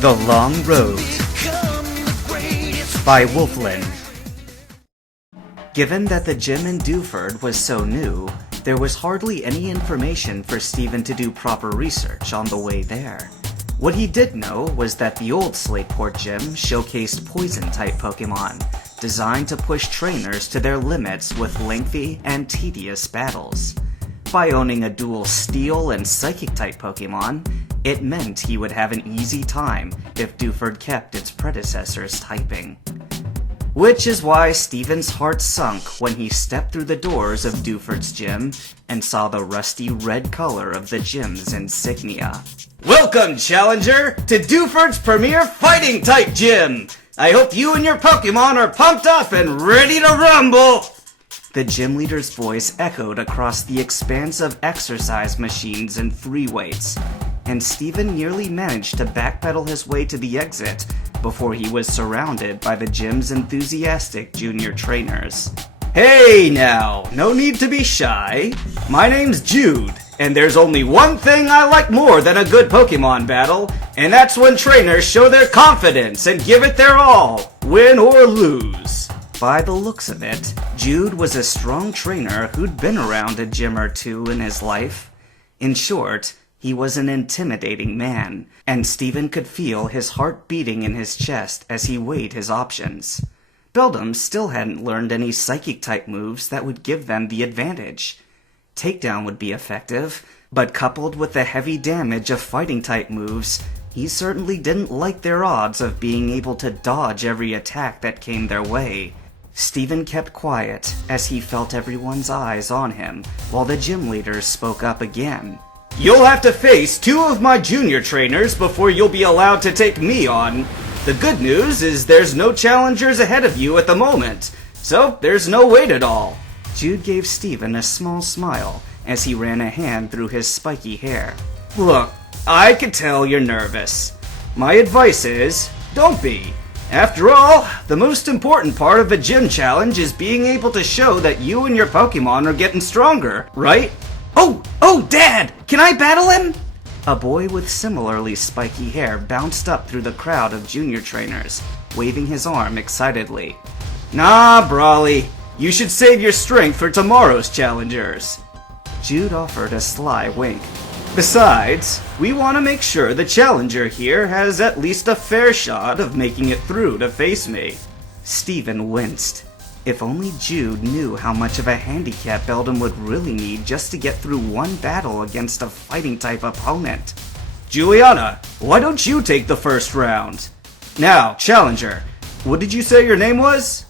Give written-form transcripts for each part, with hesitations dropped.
The Long Road by Wolfland. Given that the gym in Dewford was so new, there was hardly any information for Stephen to do proper research on the way there. What he did know was that the old Slateport gym showcased poison-type Pokemon, designed to push trainers to their limits with lengthy and tedious battles. By owning a dual Steel and Psychic-type Pokemon, it meant he would have an easy time if Dewford kept its predecessor's typing. Which is why Stephen's heart sunk when he stepped through the doors of Dewford's gym and saw the rusty red color of the gym's insignia. Welcome, Challenger, to Dewford's premier fighting-type gym! I hope you and your Pokemon are pumped up and ready to rumble! The gym leader's voice echoed across the expanse of exercise machines and free weights, and Stephen nearly managed to backpedal his way to the exit before he was surrounded by the gym's enthusiastic junior trainers. Hey now, no need to be shy. My name's Jude, and there's only one thing I like more than a good Pokemon battle, and that's when trainers show their confidence and give it their all, win or lose. By the looks of it, Jude was a strong trainer who'd been around a gym or two in his life. In short, he was an intimidating man, and Stephen could feel his heart beating in his chest as he weighed his options. Beldum still hadn't learned any Psychic-type moves that would give them the advantage. Takedown would be effective, but coupled with the heavy damage of Fighting-type moves, he certainly didn't like their odds of being able to dodge every attack that came their way. Stephen kept quiet as he felt everyone's eyes on him, while the gym leaders spoke up again. You'll have to face two of my junior trainers before you'll be allowed to take me on. The good news is there's no challengers ahead of you at the moment, so there's no wait at all. Jude gave Stephen a small smile as he ran a hand through his spiky hair. Look, I can tell you're nervous. My advice is, don't be. After all, the most important part of a gym challenge is being able to show that you and your Pokemon are getting stronger, right? Oh, Dad! Can I battle him? A boy with similarly spiky hair bounced up through the crowd of junior trainers, waving his arm excitedly. Nah, Brawly. You should save your strength for tomorrow's challengers. Jude offered a sly wink. Besides, we want to make sure the challenger here has at least a fair shot of making it through to face me. Stephen winced. If only Jude knew how much of a handicap Beldum would really need just to get through one battle against a fighting-type opponent. Juliana, why don't you take the first round? Now, Challenger, what did you say your name was?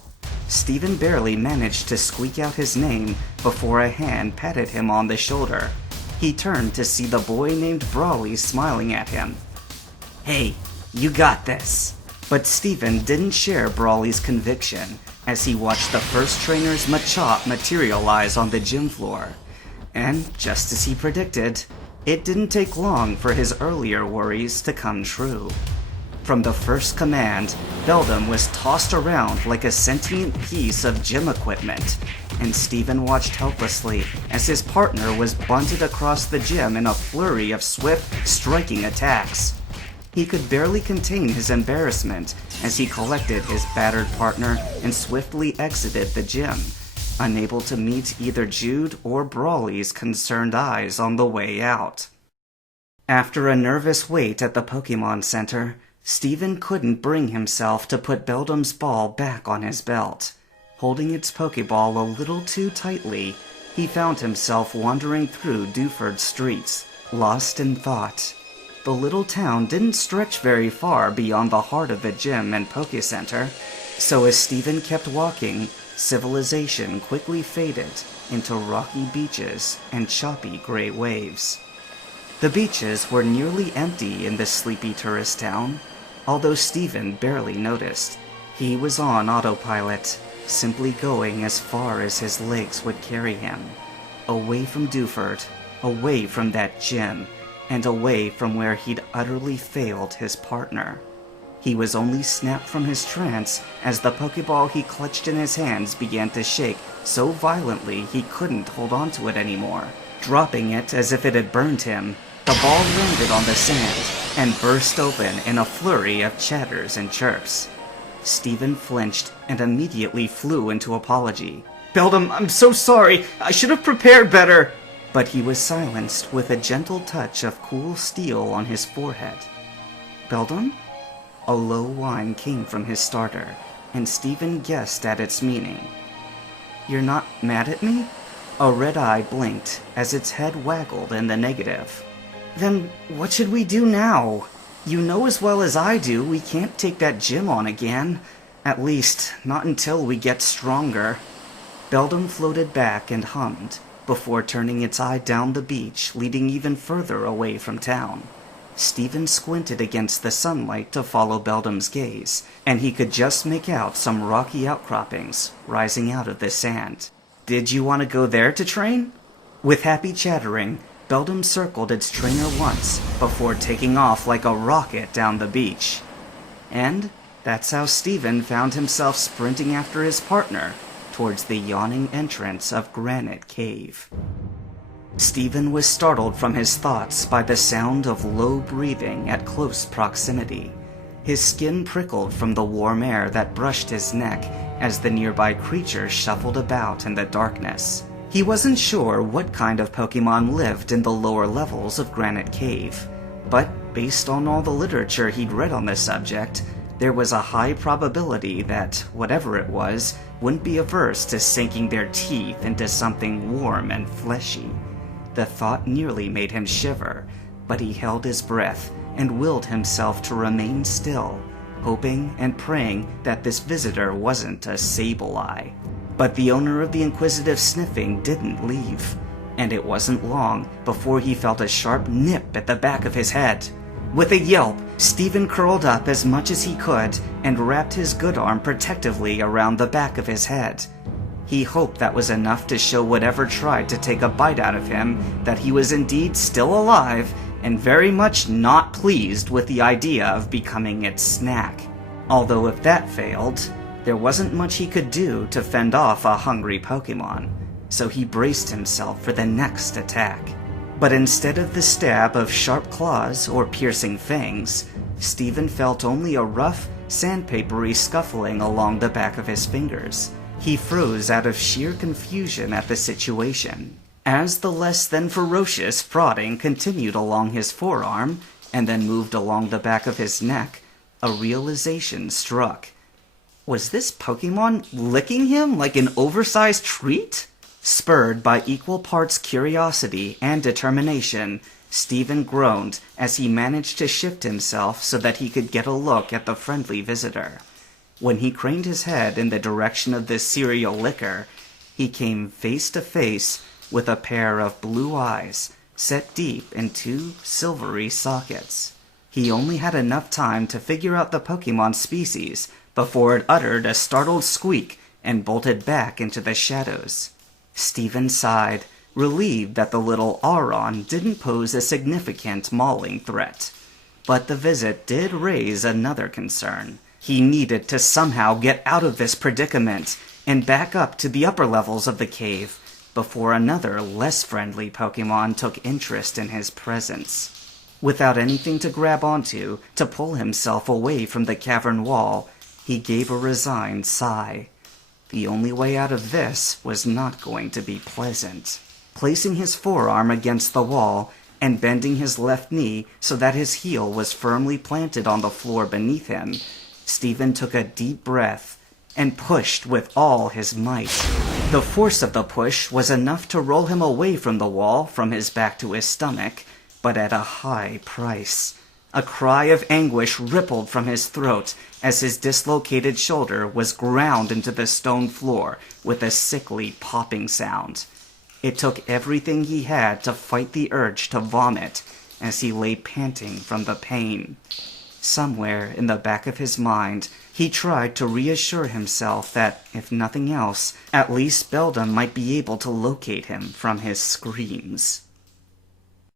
Stephen barely managed to squeak out his name before a hand patted him on the shoulder. He turned to see the boy named Brawly smiling at him. Hey, you got this. But Stephen didn't share Brawly's conviction as he watched the first trainer's Machop materialize on the gym floor. And just as he predicted, it didn't take long for his earlier worries to come true. From the first command, Beldum was tossed around like a sentient piece of gym equipment, and Stephen watched helplessly as his partner was bunted across the gym in a flurry of swift, striking attacks. He could barely contain his embarrassment as he collected his battered partner and swiftly exited the gym, unable to meet either Jude or Brawly's concerned eyes on the way out. After a nervous wait at the Pokemon Center, Stephen couldn't bring himself to put Beldum's ball back on his belt. Holding its Pokeball a little too tightly, he found himself wandering through Dewford's streets, lost in thought. The little town didn't stretch very far beyond the heart of the gym and Poke Center, so as Stephen kept walking, civilization quickly faded into rocky beaches and choppy gray waves. The beaches were nearly empty in this sleepy tourist town, although Stephen barely noticed. He was on autopilot, simply going as far as his legs would carry him, away from Dewford, away from that gym, and away from where he'd utterly failed his partner. He was only snapped from his trance as the Pokeball he clutched in his hands began to shake so violently he couldn't hold on to it anymore. Dropping it as if it had burned him, the ball landed on the sand and burst open in a flurry of chatters and chirps. Stephen flinched and immediately flew into apology. "Beldam, I'm so sorry. I should have prepared better." But he was silenced with a gentle touch of cool steel on his forehead. "Beldam?" A low whine came from his starter, and Stephen guessed at its meaning. "You're not mad at me?" A red eye blinked as its head waggled in the negative. "Then what should we do now? You know as well as I do we can't take that gym on again. At least, not until we get stronger." Beldam floated back and hummed, before turning its eye down the beach leading even further away from town. Stephen squinted against the sunlight to follow Beldam's gaze, and he could just make out some rocky outcroppings rising out of the sand. "Did you want to go there to train?" With happy chattering, Beldam circled its trainer once before taking off like a rocket down the beach. And that's how Stephen found himself sprinting after his partner towards the yawning entrance of Granite Cave. Stephen was startled from his thoughts by the sound of low breathing at close proximity. His skin prickled from the warm air that brushed his neck as the nearby creatures shuffled about in the darkness. He wasn't sure what kind of Pokemon lived in the lower levels of Granite Cave, but based on all the literature he'd read on the subject, there was a high probability that, whatever it was, wouldn't be averse to sinking their teeth into something warm and fleshy. The thought nearly made him shiver, but he held his breath and willed himself to remain still, hoping and praying that this visitor wasn't a Sableye. But the owner of the inquisitive sniffing didn't leave, and it wasn't long before he felt a sharp nip at the back of his head. With a yelp, Stephen curled up as much as he could and wrapped his good arm protectively around the back of his head. He hoped that was enough to show whatever tried to take a bite out of him that he was indeed still alive and very much not pleased with the idea of becoming its snack. Although if that failed, there wasn't much he could do to fend off a hungry Pokemon, so he braced himself for the next attack. But instead of the stab of sharp claws or piercing fangs, Stephen felt only a rough, sandpapery scuffling along the back of his fingers. He froze out of sheer confusion at the situation. As the less than ferocious prodding continued along his forearm, and then moved along the back of his neck, a realization struck. Was this Pokemon licking him like an oversized treat? Spurred by equal parts curiosity and determination, Stephen groaned as he managed to shift himself so that he could get a look at the friendly visitor. When he craned his head in the direction of this cereal licker, he came face to face with a pair of blue eyes set deep in two silvery sockets. He only had enough time to figure out the Pokemon species before it uttered a startled squeak and bolted back into the shadows. Stephen sighed, relieved that the little Auron didn't pose a significant mauling threat. But the visit did raise another concern. He needed to somehow get out of this predicament and back up to the upper levels of the cave before another, less friendly Pokemon took interest in his presence. Without anything to grab onto to pull himself away from the cavern wall, he gave a resigned sigh. The only way out of this was not going to be pleasant. Placing his forearm against the wall and bending his left knee so that his heel was firmly planted on the floor beneath him, Stephen took a deep breath and pushed with all his might. The force of the push was enough to roll him away from the wall from his back to his stomach, but at a high price. A cry of anguish rippled from his throat as his dislocated shoulder was ground into the stone floor with a sickly popping sound. It took everything he had to fight the urge to vomit as he lay panting from the pain. Somewhere in the back of his mind, he tried to reassure himself that, if nothing else, at least Beldam might be able to locate him from his screams.